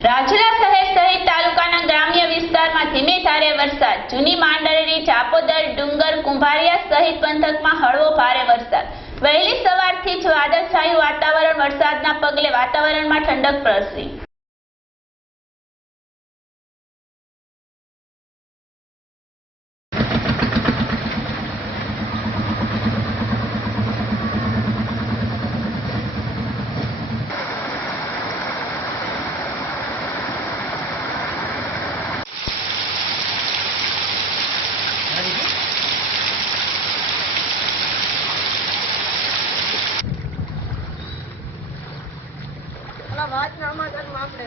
રાજુલા શહેર સહિત તાલુકાના ગ્રામ્ય વિસ્તારમાં ધીમે ધારે વરસાદ. જૂની માંડળીની ચાપોદર, ડુંગર, કુંભારિયા સહિત પંથકમાં હળવો ભારે વરસાદ. વહેલી સવારથી જ વાદળછાયું વાતાવરણ વરસાદના પગલે વાતાવરણમાં ઠંડક પ્રસરી. વાત ના માં આપણે